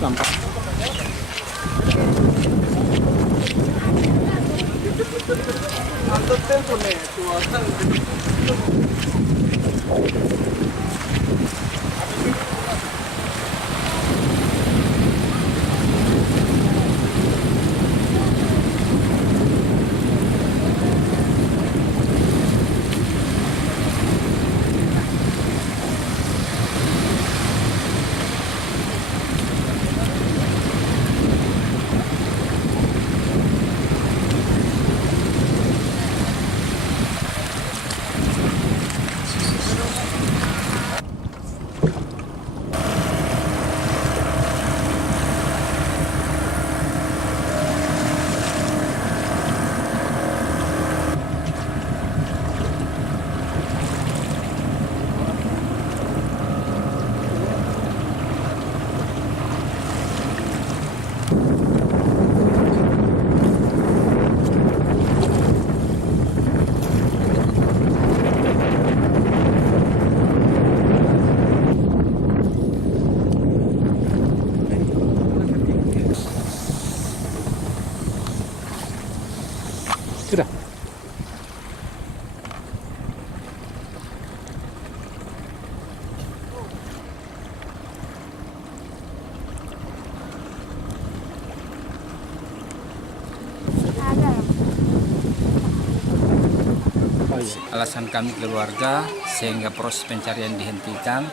sampah. Sudah. Alasan kami keluarga sehingga proses pencarian dihentikan.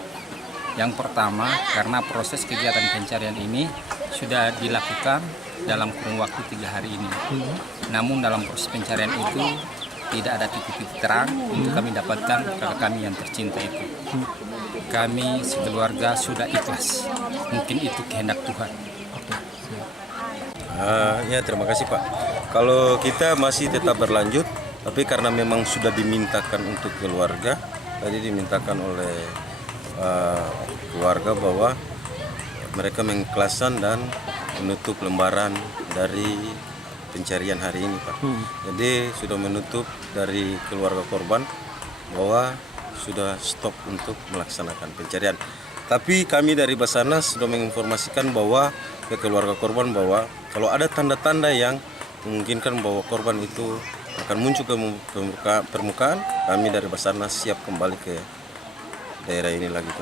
Yang pertama, karena proses kegiatan pencarian ini sudah dilakukan dalam kurun waktu 3 hari ini. Namun dalam proses pencarian itu tidak ada titik-titik terang untuk kami dapatkan kakak kami yang tercinta itu. Kami sekeluarga sudah ikhlas. Mungkin itu kehendak Tuhan. Ya, terima kasih Pak. Kalau kita masih tetap berlanjut, tapi karena memang sudah dimintakan untuk keluarga, tadi dimintakan oleh keluarga bahwa mereka mengikhlaskan dan menutup lembaran dari pencarian hari ini Pak. Jadi sudah menutup dari keluarga korban bahwa sudah stop untuk melaksanakan pencarian. Tapi kami dari Basarnas sudah menginformasikan bahwa ke keluarga korban bahwa kalau ada tanda-tanda yang memungkinkan bahwa korban itu akan muncul ke permukaan, kami dari Basarnas siap kembali ke daerah ini lagi.